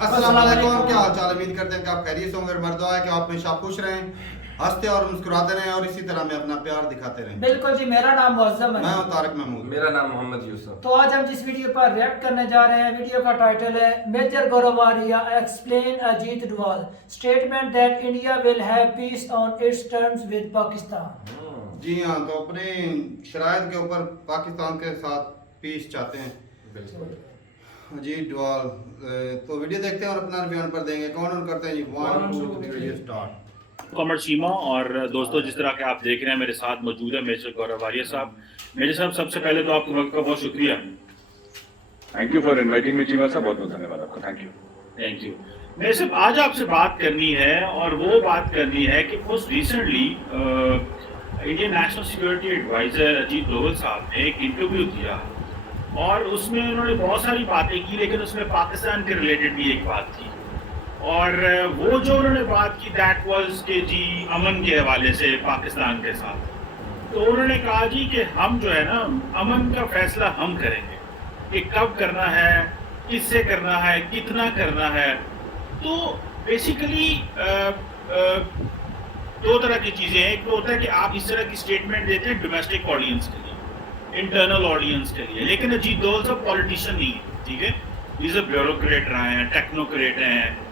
अस्सलाम वालेकुम, क्या हाल चाल। उम्मीद करते हैं कि आप खैरियत से होंगे। मेरी दुआ है कि आप हमेशा खुश रहें, हंसते और मुस्कुराते रहें और इसी तरह में अपना प्यार दिखाते रहें। बिल्कुल जी, मेरा नाम मुअज़्ज़म मैं है। हूं तारिक महमूद। मेरा नाम मोहम्मद यूसुफ। तो आज हम जिस वीडियो पर रिएक्ट करने जा रहे हैं, वीडियो का टाइटल है major Goravaria explain Ajit Doval statement that India will have peace on its terms with Pakistan. जी हाँ, तो अपने शराइत के ऊपर पाकिस्तान के साथ पीस चाहते हैं बिल्कुल। अजीत डोवाल। तो वीडियो देखते हैं और अपना रिव्यू पर देंगे। कौन ऑन करते हैं जी? 1 2 3 स्टार्ट। कॉमर सीमा और दोस्तों, जिस तरह के आप देख रहे हैं मेरे साथ मौजूद है मेजर गौरवारिया साहब। मेजर साहब, सबसे पहले तो आपके वक्त का बहुत शुक्रिया। Thank you for inviting me Cheema साहब, बहुत बहुत धन्यवाद आपका। Thank you. Thank you. मेरे साहब, आज आपसे बात करनी है और वो बात करनी है कि most recently Indian national security adviser Ajit Doval साहब ने एक इंटरव्यू दिया और उसमें उन्होंने बहुत सारी बातें की, लेकिन उसमें पाकिस्तान के रिलेटेड भी एक बात थी। और वो जो उन्होंने बात की दैट वाज के जी अमन के हवाले से पाकिस्तान के साथ। तो उन्होंने कहा जी कि हम जो है ना, अमन का फैसला हम करेंगे कि कब करना है, किससे करना है, कितना करना है। तो बेसिकली दो तरह की चीज़ें हैं। एक तो होता है कि आप इस तरह की स्टेटमेंट देते हैं डोमेस्टिक ऑडियंस के लिए, इंटरनल ऑडियंस के लिए, लेकिन अजीत डोवाल साहब पॉलिटिशियन नहीं है, ठीक है। इज अ ब्यूरोक्रेट रहे हैं, टेक्नोक्रेट हैं,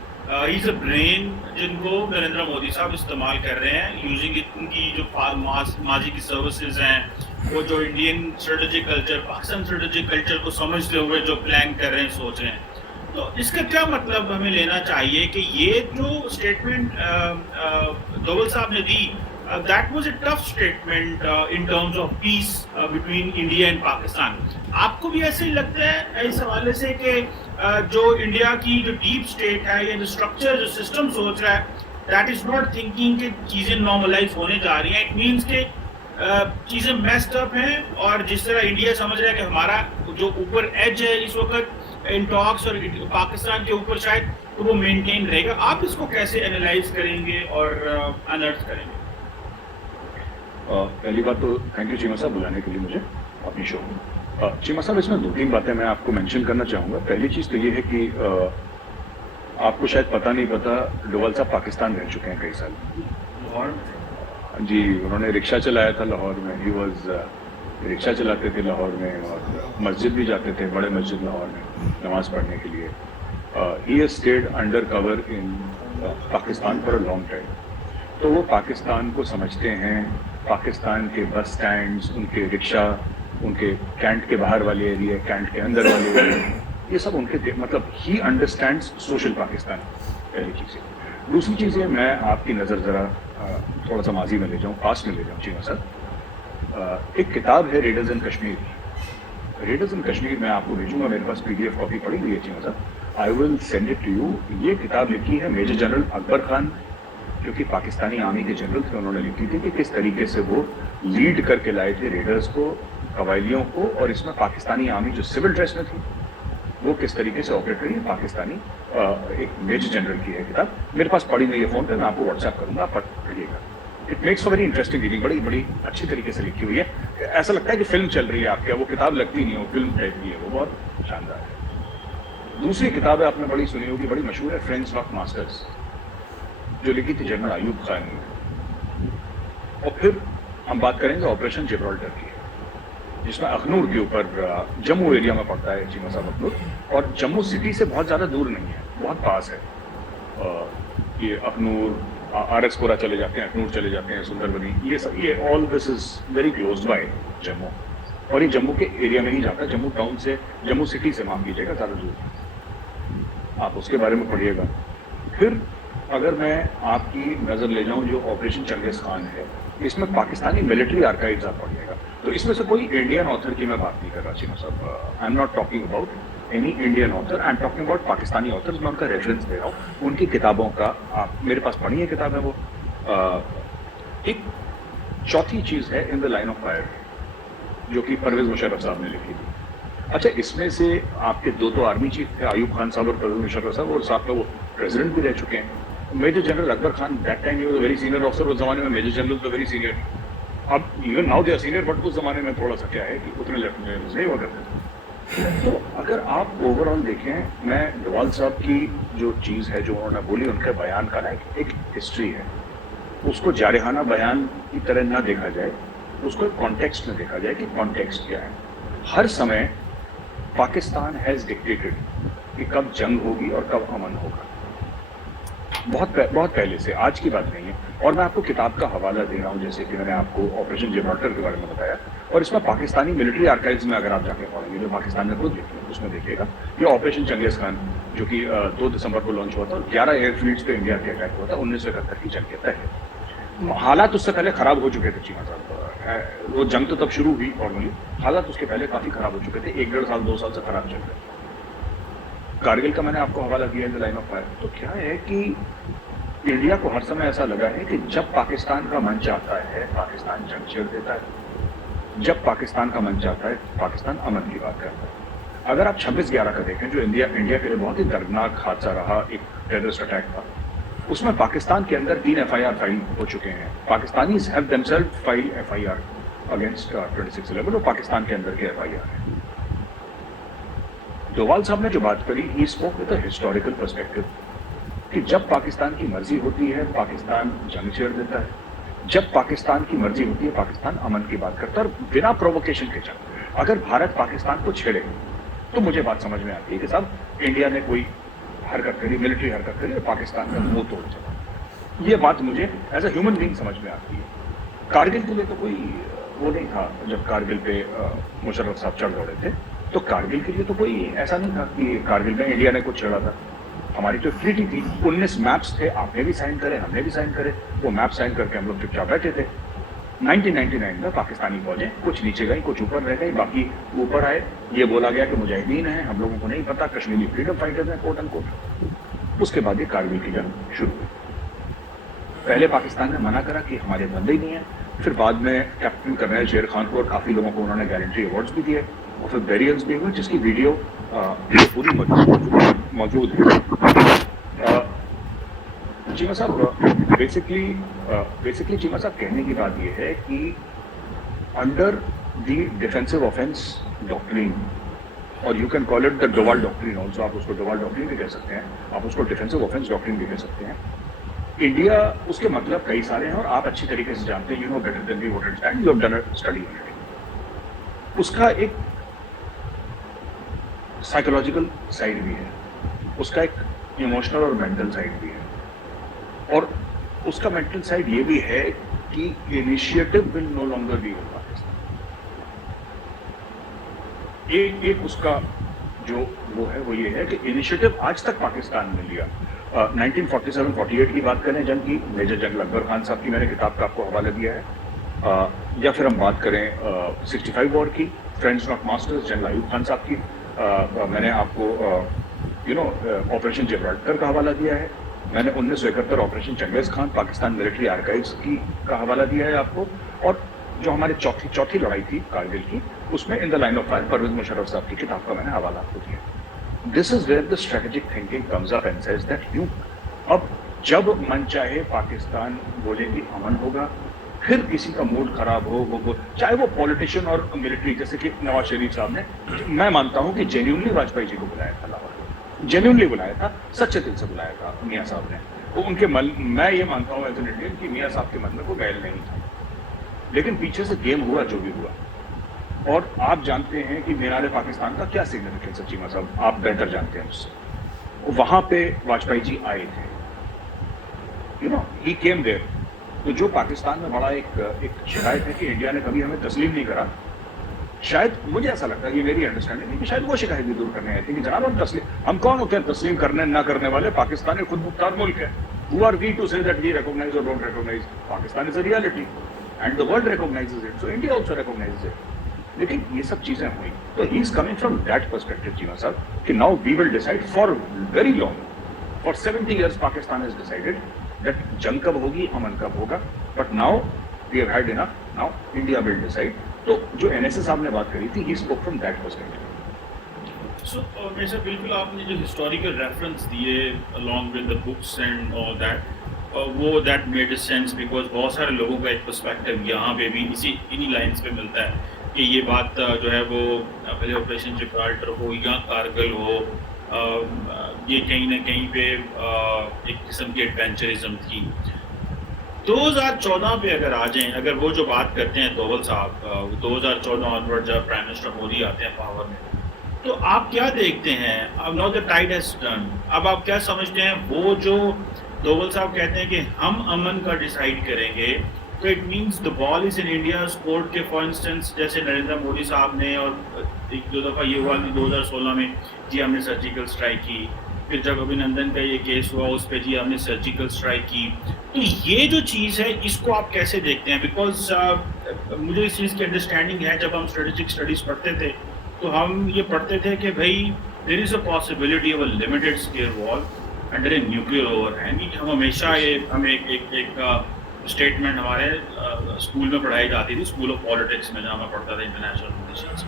इज अ ब्रेन जिनको नरेंद्र मोदी साहब इस्तेमाल कर रहे हैं, यूजिंग उनकी जो माजी की सर्विसेज हैं, वो जो Indian strategic culture, Pakistan strategic culture को समझते हुए जो प्लान कर रहे हैं, सोच रहे हैं। तो इसका क्या मतलब हमें लेना चाहिए कि ये जो स्टेटमेंट डोवाल साहब ने दी, that was a tough statement in terms of peace between India and Pakistan. आपको भी ऐसे ही लगता है इस हवाले से कि जो इंडिया की जो डीप स्टेट है या जो स्ट्रक्चर, जो सिस्टम सोच रहा है, दैट इज नॉट थिंकिंग कि चीज़ें नॉर्मलाइज होने जा रही हैं। इट मीन्स कि चीज़ें मेस्ड अप हैं और जिस तरह इंडिया समझ रहा है कि हमारा जो ऊपर एज है इस वक्त इन टॉक्स और पाकिस्तान के ऊपर शायद, तो वो मेंटेन रहेगा। आप इसको कैसे एनालाइज करेंगे और अनर्थ करेंगे? पहली बात तो थैंक यू चीमा साहब बुलाने के लिए मुझे अपनी शो में। चीमा साहब, इसमें दो तीन बातें मैं आपको मेंशन करना चाहूँगा। पहली चीज़ तो ये है कि आपको शायद पता नहीं पता, डोवाल साहब पाकिस्तान रह चुके हैं कई साल। लाहौर जी, उन्होंने रिक्शा चलाया था लाहौर में। ही वॉज रिक्शा चलाते थे लाहौर में और मस्जिद भी जाते थे, बड़े मस्जिद लाहौर में नमाज पढ़ने के लिए। He has stayed under cover in Pakistan for a long time. तो वो पाकिस्तान को समझते हैं, पाकिस्तान के बस स्टैंड्स, उनके रिक्शा, उनके कैंट के बाहर वाले एरिया, कैंट के अंदर वाले एरिया, ये सब उनके मतलब ही अंडरस्टैंड्स सोशल पाकिस्तान। पहली चीज़ है। दूसरी चीज़ है, मैं आपकी नज़र ज़रा थोड़ा सा माजी में ले जाऊँ, पास में ले जाऊँ चीमा साहब। एक किताब है रेडर्स इन कश्मीर। रेडर्स इन कश्मीर मैं आपको भेजूंगा, मेरे पास PDF कॉपी पड़ी हुई है चीमा साहब। I will send it to you. ये किताब लिखी है मेजर जनरल अकबर खान, जो कि पाकिस्तानी आर्मी के जनरल थे। उन्होंने लिखी थी कि किस तरीके से वो लीड करके लाए थे रेडर्स को, कबायलियों को, और इसमें पाकिस्तानी आर्मी जो सिविल ड्रेस में थी वो किस तरीके से ऑपरेट करी है। पाकिस्तानी एक मेजर जनरल की है किताब, मेरे पास पड़ी हुई है फ़ोन पे, मैं आपको व्हाट्सएप करूँगा, आप पढ़िएगा। It makes a very interesting reading, बड़ी बड़ी अच्छी तरीके से लिखी हुई है। ऐसा लगता है कि फिल्म चल रही है आपके, वो किताब लगती नहीं है, वो फिल्म टाइप की है, वो बहुत शानदार है। दूसरी किताब है, आपने बड़ी सुनी होगी, बड़ी मशहूर है, फ्रेंड्स ऑफ मास्टर्स, जो लिखी थी जनरल अयूब खान ने। और फिर हम बात करेंगे ऑपरेशन जिब्राल्टर की, जिसमें अखनूर के ऊपर, जम्मू एरिया में पड़ता है चीमा साहब अखनूर, और जम्मू सिटी से बहुत ज़्यादा दूर नहीं है, बहुत पास है। ये अखनूर, RS-पुरा चले जाते हैं, अखनूर चले जाते हैं, सुंदरबनी, ये सब, ये all this is very close by Jammu. और ये जम्मू के एरिया में ही जाता है, जम्मू टाउन से, जम्मू सिटी से माफ कीजिएगा, ज़्यादा दूर। आप उसके बारे में पढ़िएगा। फिर अगर मैं आपकी नज़र ले जाऊं जो ऑपरेशन चंगेज़ खान है, इसमें पाकिस्तानी मिलिट्री आर्काइव्स आप पढ़िएगा। तो इसमें से कोई इंडियन ऑथर की मैं बात नहीं कर रहा चीमा साहब। I am not talking about any Indian author, I am talking about Pakistani authors. मैं उनका रेफरेंस दे रहा हूँ, उनकी किताबों का। आप मेरे पास पढ़ी है किताब है वो। एक चौथी चीज़ है इन द लाइन ऑफ फायर, जो कि परवेज़ मुशर्रफ साहब ने लिखी थी। अच्छा, इसमें से आपके दो तो आर्मी चीफ थे, अयूब खान साहब और परवेज़ मुशर्रफ साहब, और साथ में वो प्रेसिडेंट भी रह चुके हैं। Major general Akbar Khan, that time he was a very senior officer. उस जमाने में मेजर जनरल तो वेरी सीनियर, अब even now they are senior, but उस जमाने में थोड़ा सा क्या है कि उतने लेफ्टिनेंट नहीं हुआ करते थे। तो अगर आप ओवरऑल देखें, मैं डोवाल साहब की जो चीज़ है जो उन्होंने बोली, उनके बयान का ना एक हिस्ट्री है, उसको जारहाना बयान की तरह ना देखा जाए, उसको एक कॉन्टेक्स्ट में देखा जाए कि कॉन्टेक्स्ट क्या है। हर समय पाकिस्तान हैज़ डिक्टेटेड कि कब जंग होगी और कब अमन होगा, बहुत पहले से, आज की बात नहीं है। और मैं आपको किताब का हवाला दे रहा हूँ, जैसे कि मैंने आपको ऑपरेशन जिब्राल्टर के बारे में बताया, और इसमें पाकिस्तानी मिलिट्री आर्काइव्स में अगर आप जाके पढ़ेंगे, जो पाकिस्तान में खुद लिखे हैं, उसमें देखिएगा ये ऑपरेशन चंगेज़ खान जो कि 2 दिसंबर को लॉन्च हुआ था और 11 एयरफील्ड्स पे इंडिया के अटैक हुआ था 1971 की जंग के तहत। हालात उससे पहले खराब हो चुके थे चीमा साहब, वो जंग तो तब शुरू हुई नॉर्मली, हालात उसके पहले काफ़ी खराब हो चुके थे, 1-1.5 साल 2 साल से खराब चल रहे। कारगिल का मैंने आपको हवाला दिया है, लाइन ऑफ फायर। तो क्या है कि इंडिया को हर समय ऐसा लगा है कि जब पाकिस्तान का मन चाहता है पाकिस्तान जंग छेड़ देता है, जब पाकिस्तान का मन चाहता है पाकिस्तान अमन की बात करता है। अगर आप 26/11 का देखें, जो इंडिया के लिए बहुत ही दर्दनाक हादसा रहा, एक टेररिस्ट अटैक था, उसमें पाकिस्तान के अंदर 3 FIR फाइल हो चुके हैं। Pakistanis have themselves file FIR against 26/11, वो पाकिस्तान के अंदर के FIR है। डोवाल साहब ने जो बात करी, he spoke with a historical perspective कि जब पाकिस्तान की मर्जी होती है पाकिस्तान जंग छेड़ देता है, जब पाकिस्तान की मर्जी होती है पाकिस्तान अमन की बात करता है, और बिना प्रोवोकेशन के जंग। अगर भारत पाकिस्तान को छेड़े तो मुझे बात समझ में आती है कि साहब इंडिया ने कोई हरकत करी, मिलिट्री हरकत करी और पाकिस्तान का मुंह तोड़ चला, ये बात मुझे एज ए ह्यूमन बीइंग समझ में आती है। कारगिल के लिए तो कोई वो नहीं था, जब कारगिल पे मुशर्रफ साहब चढ़ दौड़े थे, तो कारगिल के लिए तो कोई ऐसा नहीं था कि कारगिल में इंडिया ने कुछ छेड़ा था। हमारी तो ट्रीटी थी, 19 मैप्स थे, आपने भी साइन करे, हमने भी साइन करे, वो मैप साइन करके हम लोग चुपचाप बैठे थे। 1999 में पाकिस्तानी फौजें कुछ नीचे गई, कुछ ऊपर रह गई, बाकी ऊपर आए। ये बोला गया कि मुजाहिदीन है, हम लोगों को नहीं पता, कश्मीरी फ्रीडम फाइटर्स हैं, कोट अनकोट। उसके बाद ये कारगिल की जंग शुरू हुई। पहले पाकिस्तान ने मना करा कि हमारे बंदे ही नहीं है, फिर बाद में कैप्टन कर्नल शेर खान को और काफ़ी लोगों को उन्होंने गैलेंट्री अवार्ड्स भी दिए, और फिर बैरियर्स भी हुए, जिसकी वीडियो पूरी मौजूद है। चीमा साहब बेसिकली चीमा साहब कहने की बात यह है कि under the defensive offence doctrine, और you can call it the Doval doctrine also, आप उसको डोवाल डॉक्ट्रिन भी कह सकते हैं, आप उसको डिफेंसिव ऑफेंस डॉक्ट्रिन भी कह सकते हैं। इंडिया, उसके मतलब कई सारे हैं और आप अच्छी तरीके से जानते हैं, you know better than we what it and you have done a study on it. उसका एक साइकोलॉजिकल साइड भी है, उसका एक इमोशनल और मेंटल साइड भी है, और उसका मेंटल साइड ये भी है कि initiative will no longer be with Pakistan. एक उसका जो वो है वो ये है कि इनिशिएटिव आज तक पाकिस्तान ने लिया। 1947-48 की बात करें जंग की, मेजर जनरल अकबर खान साहब की मैंने किताब का आपको हवाला दिया है, या फिर हम बात करें 65 वॉर की, friends not masters, general Ayub Khan साहब की, मैंने आपको ऑपरेशन जिब्राल्टर का हवाला दिया है, मैंने 1971 operation Changez Khan Pakistan military archives की का हवाला दिया है आपको, और जो हमारे चौथी लड़ाई थी कारगिल की, उसमें in the line of fire Parvez Musharraf साहब की किताब का मैंने हवाला आपको दिया। This is where the strategic thinking comes up and says that you, अब जब मन चाहे पाकिस्तान बोले कि अमन होगा, फिर किसी का मूड खराब हो, वो चाहे वो पॉलिटिशियन और मिलिट्री, जैसे कि नवाज शरीफ साहब ने, मैं मानता हूं कि जेन्युइनली वाजपेयी जी को बुलाया था लाहौर, जेन्युइनली बुलाया था, सच्चे दिल से बुलाया था मियाँ साहब ने। तो उनके मन, मैं ये मानता हूँ एज एन इंडियन कि मियाँ साहब के मन में कोई मैल नहीं था, लेकिन पीछे से गेम हुआ जो भी हुआ। और आप जानते हैं कि मीनार पाकिस्तान का क्या सिग्निफिकेंस है चीमा साहब, आप बेहतर जानते हैं मुझसे। वहां पे वाजपेयी जी आए थे, you know he came there. तो जो पाकिस्तान में बड़ा एक शिकायत है कि इंडिया ने कभी हमें तस्लीम नहीं करा, शायद मुझे ऐसा लगता है, ये मेरी अंडरस्टैंडिंग है कि शायद वो शिकायत भी दूर करने आई थी कि जनाब हम कौन होते हैं तस्लीम करने ना करने वाले, पाकिस्तान एक खुद मुख्तार मुल्क है। Who are we to say that we recognize or don't recognize? Pakistan is a reality and the world recognizes it, so India also recognizes it. लेकिन ये सब चीजें हुई, तो he is coming from that perspective Cheema साहब, कि now we will decide for very long, for 70 years Pakistan has decided that जंग कब होगी, अमन कब होगा, but now we have had enough, now India will decide. तो जो NSA साहब ने बात करी थी, he spoke from that perspective. So, मेरे साथ बिल्कुल आपने जो हिस्टोरिकल रेफरेंस दिए along with the books and all that, वो that made sense because बहुत सारे लोगों का एक पर्सपेक्टिव यहाँ पे भी इन्हीं लाइंस पे मिलता है कि ये बात जो है वो पहले ऑपरेशन जिब्राल्टर हो या कारगिल हो, ये कहीं ना कहीं पे एक किस्म की एडवेंचरिज्म थी। 2014 पे अगर आ जाएं, अगर वो जो बात करते हैं दोवल साहब 2014 ऑनवर्ड जब प्राइम मिनिस्टर मोदी आते हैं पावर में, तो आप क्या देखते हैं? अब now the tide has turn, अब आप क्या समझते हैं? वो जो दोवल साहब कहते हैं कि हम अमन का डिसाइड करेंगे, तो it means the ball is in India court के। फॉर इंस्टेंस जैसे नरेंद्र मोदी साहब ने, और एक दो दफ़ा ये हुआ 2016 में जी हमने सर्जिकल स्ट्राइक की, फिर जब अभिनंदन का ये केस हुआ उस पर जी हमने सर्जिकल स्ट्राइक की। तो ये जो चीज़ है इसको आप कैसे देखते हैं? बिकॉज मुझे इस चीज़ की अंडरस्टैंडिंग है, जब हम स्ट्रेटेजिक स्टडीज़ पढ़ते थे तो हम ये पढ़ते थे कि भाई there is a possibility of a limited scale war under a nuclear overhang. हम हमेशा ये हमें एक स्टेटमेंट हमारे स्कूल में पढ़ाई जाती थी, स्कूल ऑफ पॉलिटिक्स में जहाँ मैं पढ़ता था, इंटरनेशनल रिलेशंस,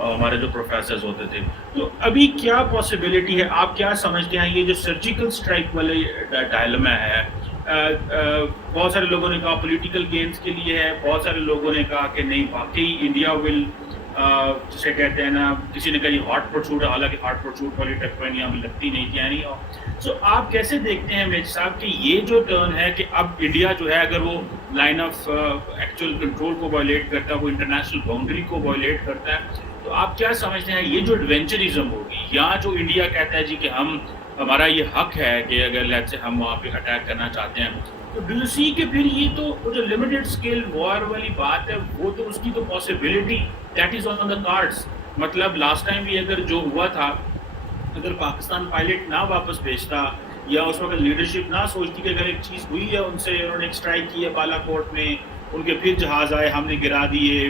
हमारे जो प्रोफेसर्स होते थे। तो अभी क्या पॉसिबिलिटी है? आप क्या समझते हैं ये जो सर्जिकल स्ट्राइक वाले डायलेमा है? बहुत सारे लोगों ने कहा पॉलिटिकल गेन्स के लिए है, बहुत सारे लोगों ने कहा कि नहीं वाकई इंडिया विल, जिसे कहते हैं ना, किसी ने कहा हॉट परसूट, हालांकि हॉट परसूट वाली टक्कर इंडिया में लगती नहीं थी यानी। सो आप कैसे देखते हैं मेजर साहब कि ये जो टर्न है कि अब इंडिया जो है अगर वो लाइन ऑफ एक्चुअल कंट्रोल को वायलेट करता है, वो इंटरनेशनल बाउंड्री को वायलेट करता है, तो आप क्या समझते हैं ये जो एडवेंचरिज्म होगी, या जो इंडिया कहता है जी कि हमारा ये हक है कि अगर लेट्स से हम वहाँ पे अटैक करना चाहते हैं, तो डू यू सी कि फिर ये तो वो जो लिमिटेड स्केल वॉर वाली बात है वो तो उसकी तो possibility that is on the cards. मतलब लास्ट टाइम भी अगर जो हुआ था, अगर पाकिस्तान पायलट ना वापस भेजता या उस वक्त लीडरशिप ना सोचती कि अगर एक चीज़ हुई है उनसे, उन्होंने एक स्ट्राइक की है बालाकोट में, उनके फिर जहाज़ आए, हमने गिरा दिए,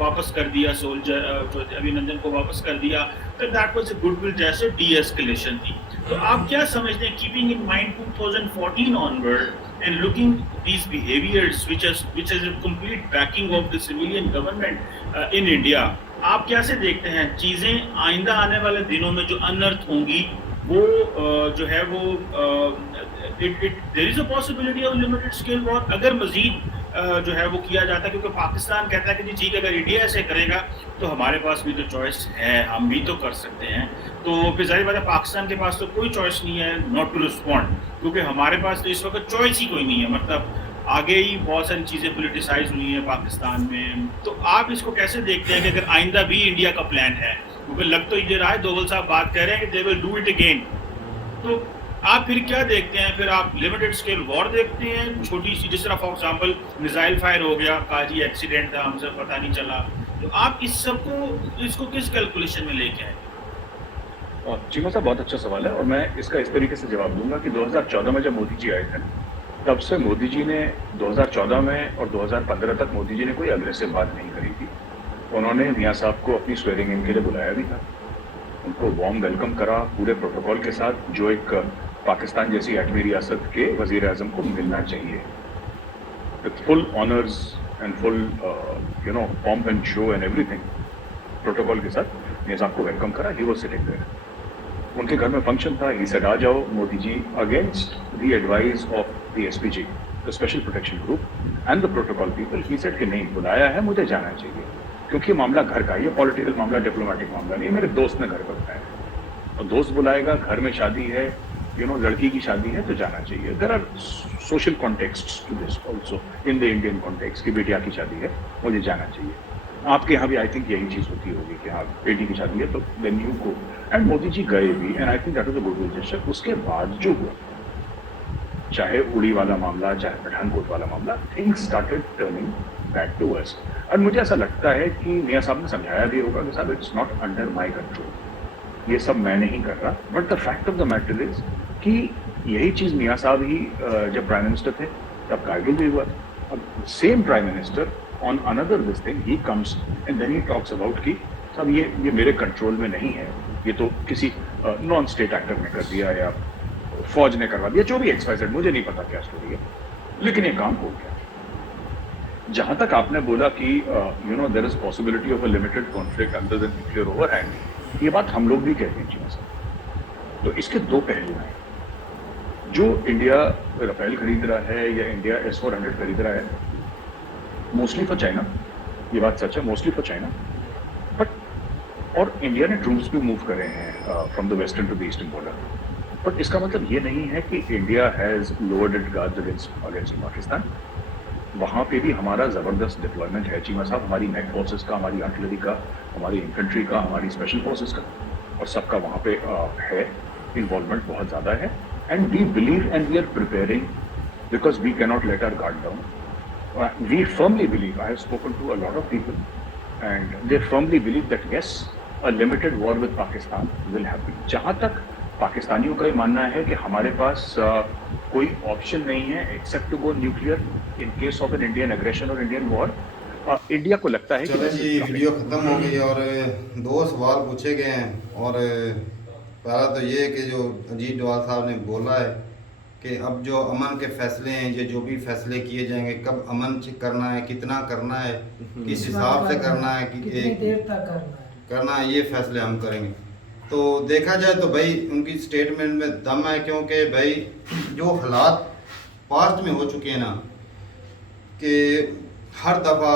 वापस कर दिया सोल्जर जो अभिनंदन को वापस कर दिया, तो दैट वाज अ गुडविल जैसे डी एस्केलेशन थी। तो आप क्या समझते हैं, keeping in mind 2014 onward and looking these behaviors which has a complete backing of the civilian government in India, आप कैसे देखते हैं चीज़ें आइंदा आने वाले दिनों में जो अनर्थ होंगी वो जो है वो there is a possibility of limited scale war अगर मजीद जो है वो किया जाता है, क्योंकि पाकिस्तान कहता है कि जी ठीक है अगर इंडिया ऐसे करेगा तो हमारे पास भी तो चॉइस है, हम भी तो कर सकते हैं। तो फिर जाहिर बात है पाकिस्तान के पास तो कोई चॉइस नहीं है नॉट टू रिस्पॉन्ड, क्योंकि हमारे पास तो इस वक्त चॉइस ही कोई नहीं है। मतलब आगे ही बहुत सारी चीज़ें पोलिटिसाइज हुई हैं पाकिस्तान में। तो आप इसको कैसे देखते हैं कि अगर आइंदा भी इंडिया का प्लान है, क्योंकि लग तो ये रहा है दोवल साहब बात कर रहे हैं कि they will do it again, तो आप फिर क्या देखते हैं? फिर आप लिमिटेड स्केल वॉर देखते हैं, छोटी सी, जिस तरह फॉर एग्जांपल मिसाइल फायर हो गया, काजी एक्सीडेंट था, हमसे पता नहीं चला, तो आप इस सबको इसको किस कैलकुलेशन में लेके आए? चीमा साहब बहुत अच्छा सवाल है, और मैं इसका इस तरीके से जवाब दूंगा कि 2014 में जब मोदी जी आए थे, तब से मोदी जी ने 2014 में और 2015 तक मोदी जी ने कोई अग्रेसिव बात नहीं करी थी। उन्होंने मियाँ साहब को अपनी स्वेरिंग इन के लिए बुलाया भी था, उनको वार्म वेलकम करा पूरे प्रोटोकॉल के साथ, जो एक पाकिस्तान जैसी एटमी रियासत के वजीर आज़म को मिलना चाहिए, with full honours and full pomp and show and everything. Protocol के साथ मियाँ साहब को वेलकम करा, ही वाज सिटिंग देयर। उनके घर में फंक्शन था, ही सेड आ जाओ Modi ji, against the advice of the SPG, the special protection group and the protocol people. He said कि नहीं, बुलाया है, मुझे जाना चाहिए, क्योंकि मामला घर का, ये पॉलिटिकल मामला, डिप्लोमेटिक मामला नहीं, मेरे दोस्त ने घर पर बुलाया है, और दोस्त बुलाएगा, घर में शादी है, लड़की की शादी है, तो जाना चाहिए। There are social contexts to this also in the Indian context की बेटिया की शादी है, मुझे जाना चाहिए। आपके यहाँ भी आई थिंक यही चीज़ होती होगी कि हाँ बेटी की शादी है तो then you go, and Modi ji गए भी, and I think that was a good gesture. उसके बाद जो हुआ, चाहे उड़ी वाला मामला, चाहे पठानकोट वाला मामला, things started turning back to us. और मुझे ऐसा लगता है कि मियाँ साहब ने समझाया भी होगा कि साहब it's not under my control, ये सब मैं नहीं कर रहा, but the fact of the matter is कि यही चीज़ मियाँ साहब ही जब प्राइम मिनिस्टर थे तब कारगिल भी हुआ था। अब same prime minister on another this thing he comes and then he talks about कि साहब ये मेरे कंट्रोल में नहीं है, ये तो किसी नॉन स्टेट एक्टर ने कर दिया या फौज ने करवा दिया, जो भी XYZ, मुझे नहीं पता क्या स्टोरी है, लेकिन ये काम हो गया। जहां तक आपने बोला कि there is possibility of a limited conflict under the nuclear overhang, ये बात हम लोग भी कहते हैं चीमा साहब। तो इसके दो पहलू हैं। जो इंडिया राफेल खरीद रहा है या इंडिया S-400 खरीद रहा है, मोस्टली फॉर चाइना, ये बात सच है, मोस्टली फॉर चाइना, और इंडिया ने ट्रूप्स भी मूव करे हैं from the western to the eastern border, but इसका मतलब ये नहीं है कि India has lowered it guards against Pakistan. वहाँ पे भी हमारा ज़बरदस्त डिप्लॉयमेंट है चीमा साहब, हमारी नेट फोर्सेस का, हमारी आर्टिलरी का, हमारी इन्फेंट्री का, हमारी स्पेशल फोर्सेस का, और सबका वहाँ पे है इन्वॉल्वमेंट बहुत ज़्यादा है। And we believe and we are preparing because we cannot let our guard down. We firmly believe, I have spoken to a lot of people and they firmly believe that yes, a limited war with Pakistan will happen. जहाँ तक पाकिस्तानियों का ये मानना है कि हमारे पास कोई ऑप्शन नहीं है except to go nuclear in case of an Indian aggression और इंडियन वॉर, इंडिया को लगता है चलो जी, वीडियो ख़त्म हो गई और 2 सवाल पूछे गए हैं। और पहला तो ये कि जो अजीत डोभाल साहब ने बोला है कि अब जो अमन के फैसले हैं, ये जो भी फैसले किए जाएंगे, कब अमन करना है, कितना करना है, किस हिसाब से करना है, कितनी देर तक करना है, ये फैसले हम करेंगे। तो देखा जाए तो भाई उनकी स्टेटमेंट में दम है, क्योंकि भाई जो हालात पास्ट में हो चुके हैं ना, कि हर दफ़ा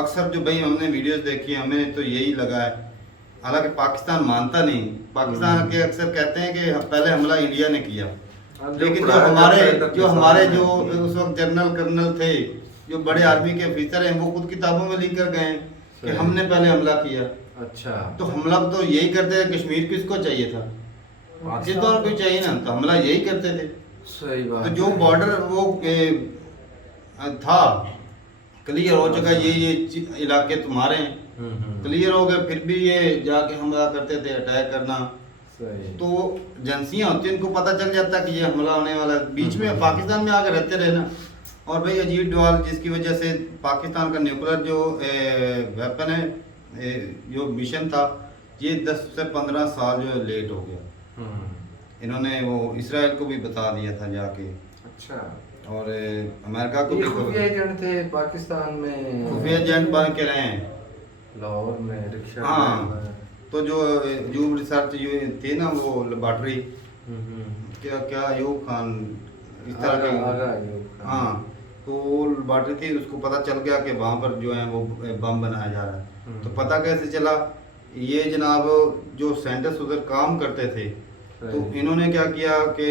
अक्सर जो भाई हमने वीडियोस देखी हैं, हमें तो यही लगा है, हालांकि पाकिस्तान मानता नहीं, पाकिस्तान के अक्सर कहते हैं कि पहले हमला इंडिया ने किया, लेकिन जो हमारे जो उस वक्त जनरल कर्नल थे, जो बड़े आर्मी के ऑफिसर हैं, वो खुद किताबों में लिख कर गए हैं कि हमने पहले हमला किया। अच्छा, तो हमला तो यही करते हैं, कश्मीर किसको चाहिए था, किसी तो और कोई चाहिए ना, तो हमला यही करते थे। सही बात। तो जो बॉर्डर वो था क्लियर हो चुका, ये इलाके तुम्हारे हैं, क्लियर हो गए, फिर भी ये जाके हमला करते थे, अटैक करना। सही। तो एजेंसियां होती हैं, उनको पता चल जाता है कि ये हमला होने वाला है, बीच में पाकिस्तान में आकर रहते रहे ना। और भाई अजीत डोभाल जिसकी वजह से पाकिस्तान का न्यूक्लियर जो वेपन है, जो मिशन था, ये 10 से 15 साल जो लेट हो गया। इन्होंने वो इसराइल को भी बता दिया था जाके। अच्छा। और अमेरिका को भी खुफिया एजेंट थे पाकिस्तान में, खुफिया एजेंट बन के रहे हैं लाहौर में, रिक्शा। हाँ, तो जो यूब रिसर्च थी ना, वो लेबॉर्ट्री, क्या क्या यूब खान इस तरह की, हाँ, तो वो लेबॉर्ट्री थी, उसको पता चल गया कि वहाँ पर जो है वो बम बनाया जा रहा है। तो पता कैसे चला, ये जनाब जो सेंटर्स उधर काम करते थे, तो इन्होंने क्या किया कि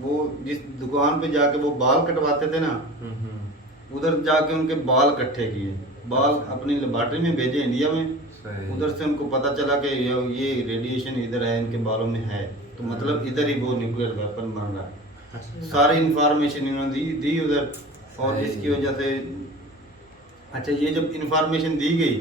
वो जिस दुकान पे जाके वो बाल कटवाते थे ना, उधर जाके उनके बाल इकट्ठे किए, बाल अपनी लेबॉर्ट्री में भेजे इंडिया में। उधर से उनको पता चला कि ये रेडिएशन इधर है, इनके बालों में है, तो मतलब इधर ही वो न्यूक्लियर वेपन बन रहा है। सारी इंफॉर्मेशन इन्होंने दी उधर, और जिसकी वजह से अच्छा ये जब इंफॉर्मेशन दी गई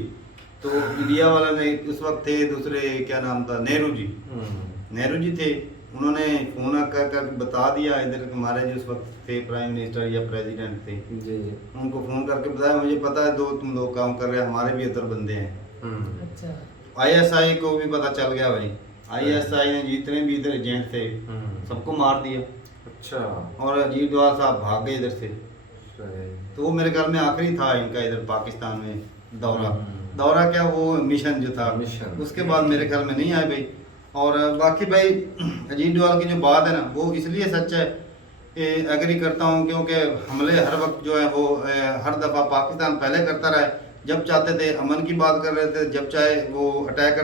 तो इंडिया वाला ने उस वक्त थे दूसरे, क्या नाम था, नेहरू जी थे, उन्होंने फोन कर बता दिया इधर हमारे जो उस वक्त थे प्राइम मिनिस्टर या प्रेसिडेंट थे जी, उनको फोन करके बताया, मुझे पता है तुम लोग काम कर रहे हैं, हमारे भी इधर बंदे हैं। अच्छा। ISI को भी पता चल गया भाई, ISI ने जितने भी इधर एजेंट थे सबको मार दिया। अच्छा। और अजीत डोभाल साहब भाग गए इधर से। तो वो मेरे ख्याल में आखिरी था इनका इधर पाकिस्तान में दौरा क्या, वो मिशन जो था, उसके बाद मेरे ख्याल में नहीं आए भाई। और बाकी भाई अजीत डोभाल की जो बात है ना, वो इसलिए सच है, एग्री करता हूँ, क्योंकि हमले हर वक्त जो है वो हर दफ़ा पाकिस्तान पहले करता रहा है, जब चाहते थे अमन की बात कर रहे थे, जब चाहे वो अटैक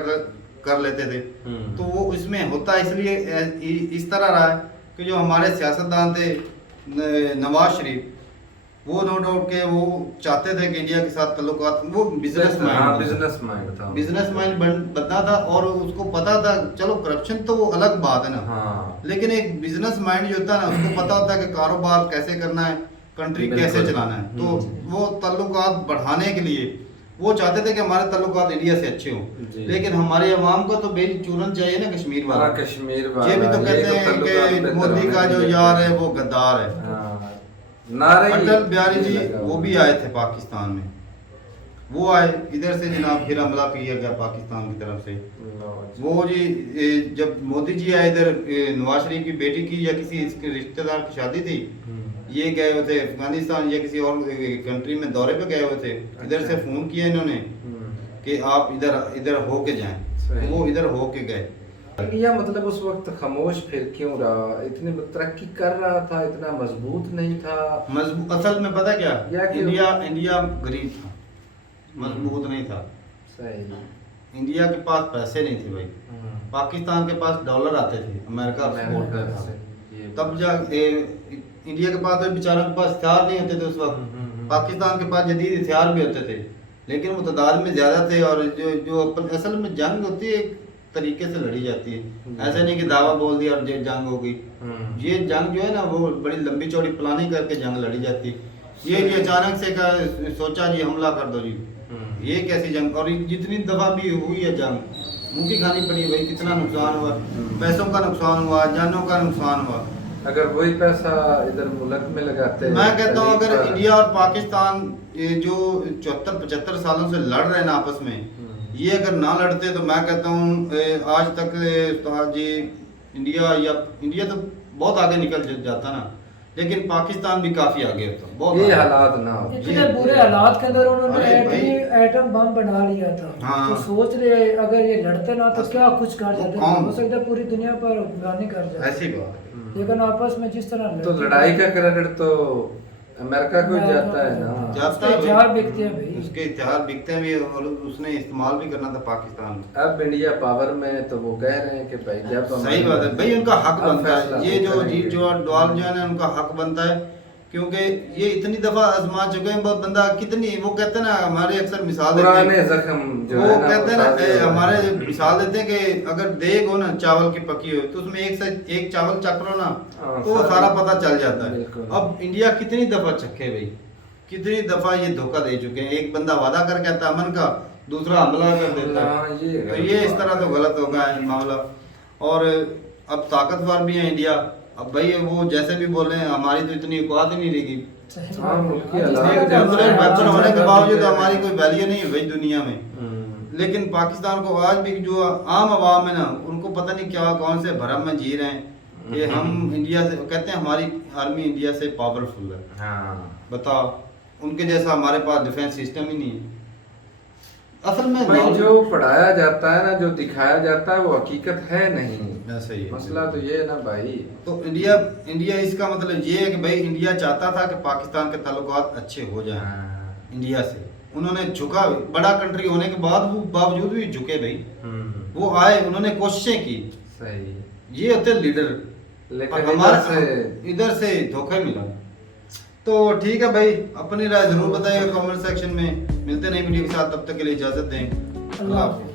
कर लेते थे। तो वो इसमें होता इसलिए इस तरह रहा है कि जो हमारे सियासतदान थे, नवाज शरीफ, वो नो डाउट के वो चाहते थे कि इंडिया के साथ तल्लुकात, वो बिजनेस माइंड बनना था, और उसको पता था, चलो करप्शन तो वो अलग बात है ना, लेकिन एक बिजनेस माइंड जो होता है ना, उसको पता होता है कि कारोबार कैसे करना है, कंट्री कैसे चलाना है। तो वो तल्लुकात बढ़ाने के लिए वो चाहते थे कि हमारे तल्लुकात इंडिया से अच्छे हों, लेकिन हमारे अवाम को तो बेल चूरन चाहिए ना, कश्मीर वाला। ये भी तो कहते हैं कि मोदी का जो यार है वो गद्दार है। अटल बिहारी जी वो भी आए थे पाकिस्तान में, वो आए इधर से जनाब, फिर हमला किया गया पाकिस्तान की तरफ से। वो जी जब मोदी जी आए इधर, नवाज शरीफ की बेटी की या किसी इसके रिश्तेदार की शादी थी, ये गए हुए थे अफगानिस्तान या किसी और कंट्री में दौरे पे गए हुए थे। इधर से फोन किया इन्होंने कि आप इधर होके जाएं, वो इधर होके गए। इंडिया मतलब उस वक्त खामोश फिर क्यों रहा, इतने तरक्की कर रहा था, इतना मजबूत नहीं था। मजबूत असल में पता क्या, इंडिया गरीब था, मजबूत नहीं था। सही। इंडिया के पास पैसे नहीं थे भाई, पाकिस्तान के पास डॉलर आते थे, अमेरिका सपोर्ट करता था। तब जा इंडिया के पास तो बेचारों के पास हथियार नहीं होते थे उस वक्त, पाकिस्तान के पास जदीद हथियार भी होते थे, लेकिन वो तादाद में ज़्यादा थे। और जो असल में जंग होती है एक तरीके से लड़ी जाती है, ऐसे नहीं कि दावा बोल दिया और जंग हो गई। ये जंग जो है ना वो बड़ी लंबी चौड़ी प्लानिंग करके जंग लड़ी जाती है। ये अचानक से सोचा जी हमला कर दो जी, ये कैसी जंग। और जितनी दफ़ा भी हुई है जंग मुँह की खानी पड़ी भाई, कितना नुकसान हुआ, पैसों का नुकसान हुआ, जानों का नुकसान हुआ। अगर वही पैसा इधर मुल्क में लगाते हैं, मैं कहता हूँ अगर इंडिया और पाकिस्तान ये जो 74-75 सालों से लड़ रहे हैं ना आपस में, ये अगर ना लड़ते तो मैं कहता हूँ आज तक उस्ताद जी इंडिया तो बहुत आगे निकल जाता ना, लेकिन पाकिस्तान भी काफी आगे होता, बहुत ये आगे। हालात ना हो। इतने बुरे हालात के अंदर उन्होंने अरे भाई। एटम बम बना लिया था। हाँ। तो सोच रहे अगर ये लड़ते ना तो क्या कुछ कर जाते, कौन? हो सकता है पूरी दुनिया पर हुक्मरानी कर जाते। ऐसी बात है। लेकिन आपस में जिस तरह तो लड़ाई का क्रेडिट तो अमेरिका को ही जाता है ना। जाता है हथियार भाई। बिकते हैं भाई, उसके हथियार बिकते हैं भी और उसने इस्तेमाल भी करना था पाकिस्तान में। अब इंडिया पावर में तो वो कह रहे हैं कि भाई जब सही बात है भाई, उनका हक अब बनता फैसला है। ये वो जो करेंगे। जीत जो डॉल जो है ना उनका हक बनता है, क्योंकि ये इतनी दफा आजमा चुके हैं। बंदा कितनी वो कहते हैं ना, हमारे अक्सर मिसाल देते पुराने हैं, जख्म जो वो है ना, कहते हैं ना ताज़े हो रहे हमारे हैं। मिसाल देते हैं कि अगर देग हो ना चावल की पकी हो तो उसमें एक चावल चख लो ना हाँ, तो वो सारा पता चल जाता है। बिल्कुल। अब इंडिया कितनी दफा चखे भाई, कितनी दफा ये धोखा दे चुके हैं। एक बंदा वादा करके आता अमन का, दूसरा हमला कर देता हाँ, है। ये तो ये इस तरह तो गलत हो गया है मामला। और अब ताकतवर भी है इंडिया, अब भाई वो जैसे भी बोले हमारी तो इतनी औकात ही नहीं रहेगी। हाँ, मुल्क की जिस हालात तरह न्यूक्लियर का वेपन होने के हालात बावजूद है, हमारी कोई वैल्यू नहीं है भाई दुनिया में। लेकिन पाकिस्तान को आज भी जो आम आवाम है ना उनको पता नहीं क्या कौन से भरम में जी रहे हैं कि हम इंडिया से, कहते हैं हमारी आर्मी इंडिया से पावरफुल है। हाँ। बताओ, उनके जैसा हमारे पास डिफेंस सिस्टम ही नहीं है। असल में भाई जो पढ़ाया जाता है ना, जो दिखाया जाता है वो हकीकत है नहीं। ऐसा ही है। मसला तो ये है ना भाई। तो इंडिया इसका मतलब ये है कि भाई इंडिया चाहता था कि पाकिस्तान के ताल्लुकात अच्छे हो जाएं इंडिया से। उन्होंने झुका, बड़ा कंट्री होने के बाद बावजूद भी झुके भाई। वो आए, उन्होंने कोशिशें की। सही। ये होते लीडर। लेकिन हमारे इधर से धोखा मिला। तो ठीक है भाई, अपनी राय जरूर बताइएगा कमेंट सेक्शन में। मिलते नई वीडियो के साथ, तब तक के लिए इजाजत दें। अल्लाह हाफिज़।